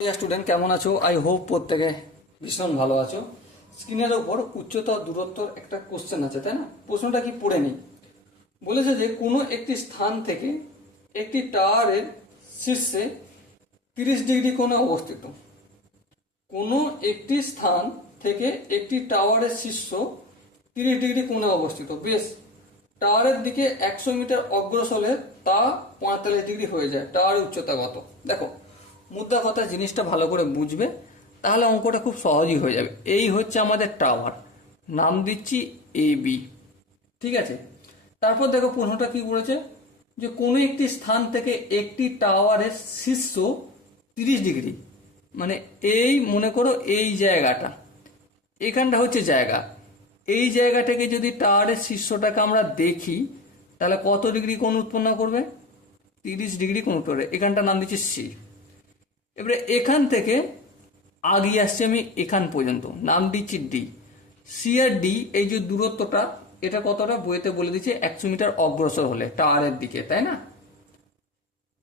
Student কেমন আছো? I hope প্রত্যেকে ভীষণ ভালো আছো। স্ক্রিনের ওপর উচ্চতা দূরত্বর একটা কোশ্চেন আছে, তাই না? প্রশ্নটা কি পড়ে নিই। বলেছে যে কোনো একটি স্থান থেকে একটি টাওয়ারের শীর্ষে 30 ডিগ্রি কোণে অবস্থিত। কোনো একটি স্থান থেকে একটি টাওয়ারের শীর্ষ 30 ডিগ্রি কোণে অবস্থিত। বেশ, টাওয়ারের দিকে 100 মিটার অগ্রসর হলে তা 45 ডিগ্রি হয়ে যায়। টাওয়ারের উচ্চতা কত? দেখো, মুদ্রা কথা জিনিসটা ভালো করে বুঝবে, তাহলে অঙ্কটা খুব সহজই হয়ে যাবে। এই হচ্ছে আমাদের টাওয়ার, নাম দিচ্ছি এ বি। ঠিক আছে, তারপর দেখো প্রশ্নটা কি বলেছে, যে কোনো একটি স্থান থেকে একটি টাওয়ারের শীর্ষ 30 ডিগ্রি, মানে এই মনে করো এই জায়গাটা, এখানটা হচ্ছে জায়গা। এই জায়গাটাকে যদি টাওয়ারের শীর্ষটাকে আমরা দেখি, তাহলে কত ডিগ্রি কোণ উৎপন্ন করবে? 30 ডিগ্রি কোণ উৎপন্ন করবে। এখানটা নাম দিচ্ছি সি। এবারে এখান থেকে আগিয়ে আসছি আমি এখান পর্যন্ত, নাম দিচ্ছি ডি। সি আর ডি এই যে দূরত্বটা, এটা কতটা বইতে বলে দিচ্ছে 100 মিটার অগ্রসর হলে টাওয়ারের দিকে, তাই না?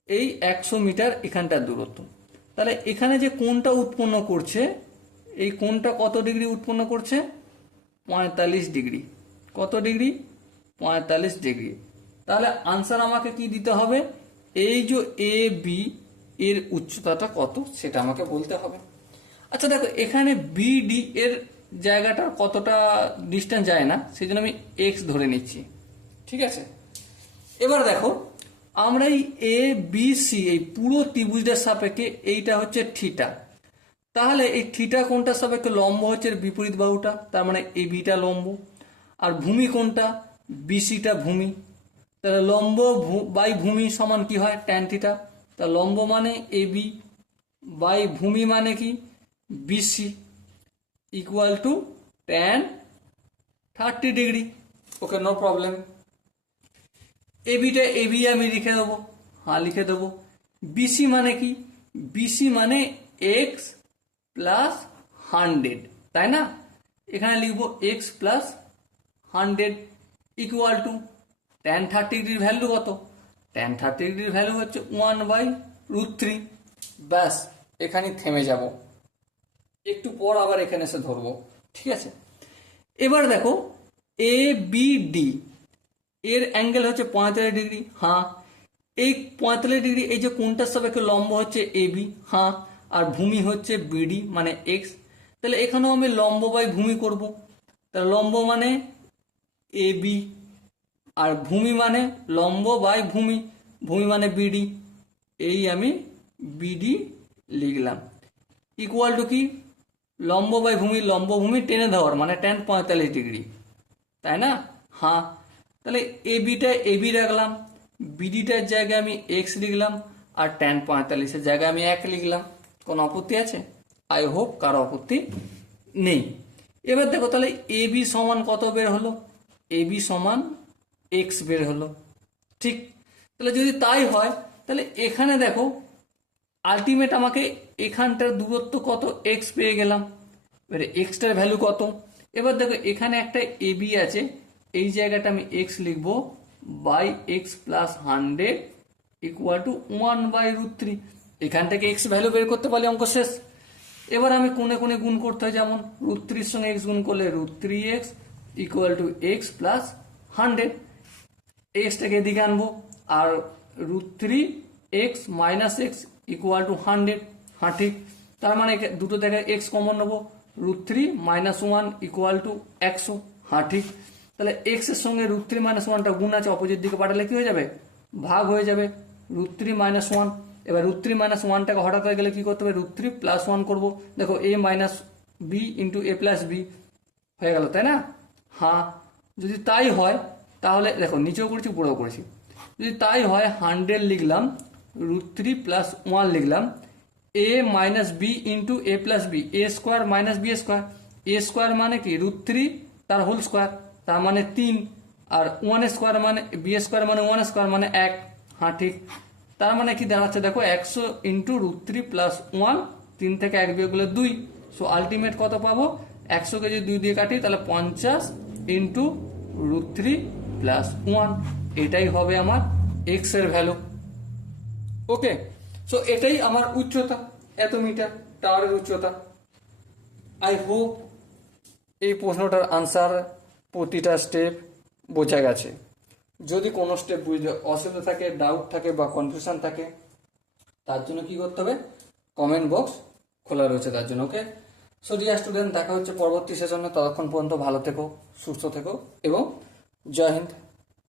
এই 100 মিটার এখানটার দূরত্ব। তাহলে এখানে যে কোণটা উৎপন্ন করছে, এই কোণটা কত ডিগ্রি উৎপন্ন করছে? 45 ডিগ্রি। কত ডিগ্রি? 45 ডিগ্রি। তাহলে আনসার আমাকে কি দিতে হবে? এই যে এ বি এর উচ্চতাটা কত সেটা আমাকে বলতে হবে। আচ্ছা দেখো, এখানে বিডি এর জায়গাটা কতটা ডিস্টেন্স যায় না, সেই জন্য আমি এক্স ধরে নিচ্ছি। ঠিক আছে, এবার দেখো আমরা এই এ বি সি এই পুরো ত্রিভুজটার সাপেক্ষে এইটা হচ্ছে থিটা। তাহলে এই থিটা কোণটার সাপেক্ষে লম্ব হচ্ছে এর বিপরীত বাহুটা, তার মানে এ বিটা লম্ব। আর ভূমি কোণটা? বিসিটা ভূমি। তাহলে লম্ব বাই ভূমি সমান কি হয়? Tan theta. তা লম্ব মানে এ বি বাই ভূমি মানে কি? BC equal to tan 30 degree. Okay, no problem. এবিটা এবি আমি লিখে দেবো, হ্যাঁ লিখে দেবো। বিসি মানে কি? বিসি মানে এক্স প্লাস 100, তাই না? এখানে লিখবো x plus 100 equal to tan 30 ডিগ্রির ভ্যালু কত? ট্যান 30 ডিগ্রির ভ্যালু হচ্ছে 1/√3। ব্যাস, এখানে থেমে যাব, একটু পর আবার এখানে এসে ধরবো। ঠিক আছে, এবার দেখো এ বি ডি এর অ্যাঙ্গেল হচ্ছে 45 ডিগ্রি। হ্যাঁ, এই 45 ডিগ্রি এই যে কোণটার সাপেক্ষে লম্ব হচ্ছে এ বি। হ্যাঁ, আর ভূমি হচ্ছে বিডি মানে এক্স। তাহলে এখানেও আমি লম্ব বাই ভূমি করব। তাহলে লম্ব মানে এ বি, আর ভূমি মানে লম্ব বাই ভূমি, ভূমি মানে বিডি। এই আমি বিডি লিখলাম ইকুয়াল টু কি? লম্ব বাই ভূমি, লম্ব ভূমি টেনে দেওয়ার মানে ট্যান 45 ডিগ্রি, তাই না? হ্যাঁ, তাহলে এ বিটা এ বি রাখলাম, বিডিটার জায়গায় আমি এক্স লিখলাম, আর ট্যান 45-এর জায়গায় আমি 1 লিখলাম। কোনো আপত্তি আছে? আই হোপ কারো আপত্তি নেই। এবার দেখো তাহলে এ বি সমান কত বের হলো? এ বি সমান এক্স বের হলো। ঠিক, তাহলে যদি তাই হয় তাহলে এখানে দেখো আলটিমেট আমাকে এখানটার দূরত্ব কত? এক্স পেয়ে গেলাম। এবারে এক্সটার ভ্যালু কত? এবার দেখো এখানে একটা এ বি আছে, এই জায়গাটা আমি এক্স লিখবো by x plus 100 equal to 1/√3। এখান থেকে এক্স ভ্যালু বের করতে পারলে অঙ্ক শেষ। এবার আমি কোণে কোণে গুণ করতে হয়, যেমন √3 সঙ্গে এক্স গুণ করলে √3x equal to x plus 100। এক্সটাকে এদিকে আনবো, আর √3x minus x equal to 100। হ্যাঁ ঠিক, তার মানে দুটো থেকে এক্স কমন নেবো, √3 মাইনাস 1 ইকুয়াল টু 100। হ্যাঁ ঠিক, তাহলে এক্স এর সঙ্গে √3 মাইনাস 1টা গুণ আছে, অপোজিট দিকে পাঠালে কি হয়ে যাবে? ভাগ হয়ে যাবে। √3 মাইনাস 1, এবার √3 মাইনাস 1টাকে হঠাৎ হয়ে গেলে কি করতে হবে? √3 প্লাস 1 করবো। দেখো এ মাইনাস বি ইন্টু এ প্লাস বি হয়ে গেল, তাই না? হ্যাঁ, যদি তাই হয় তাহলে দেখো নিচেও করেছি উপরেও করেছি, যদি তাই হয় 100 লিখলাম, √3 প্লাস 1 লিখলাম, এ মাইনাস বি ইন্টু এ প্লাস বি, এ স্কোয়ার মাইনাস বি স্কোয়ার। এ স্কোয়ার মানে কি? √3 তার হোল স্কোয়ার, তার মানে 3, আর 1 স্কোয়ার মানে বি স্কোয়ার মানে 1 স্কোয়ার মানে 1। হ্যাঁ ঠিক, তার মানে কি দাঁড়াচ্ছে দেখো 100 ইন্টু √3 প্লাস 1, 3 থেকে 1 বিয়োগ করলে 2। সো আলটিমেট কত পাবো? 100কে যদি 2 দিয়ে কাটি তাহলে 50 ইন্টু √3 প্লাস 1, এটাই হবে আমার এক্স এর ভ্যালু। ওকে, সো এটাই আমার উচ্চতা। এত মিটার টাওয়ারের উচ্চতা। আই হোপ এই প্রশ্নটার আনসার প্রতিটা স্টেপ বোঝা গেছে। যদি কোনো স্টেপ বুঝতে অসুবিধা থাকে, ডাউট থাকে বা কনফিউশন থাকে, তার জন্য কি করতে হবে, কমেন্ট বক্স খোলা রয়েছে তার জন্য। ওকে, সো ডিয়ার স্টুডেন্ট, দেখা হচ্ছে পরবর্তী সেশনে। ততক্ষণ পর্যন্ত ভালো থেকো, সুস্থ থেকো এবং জয় হিন্দ।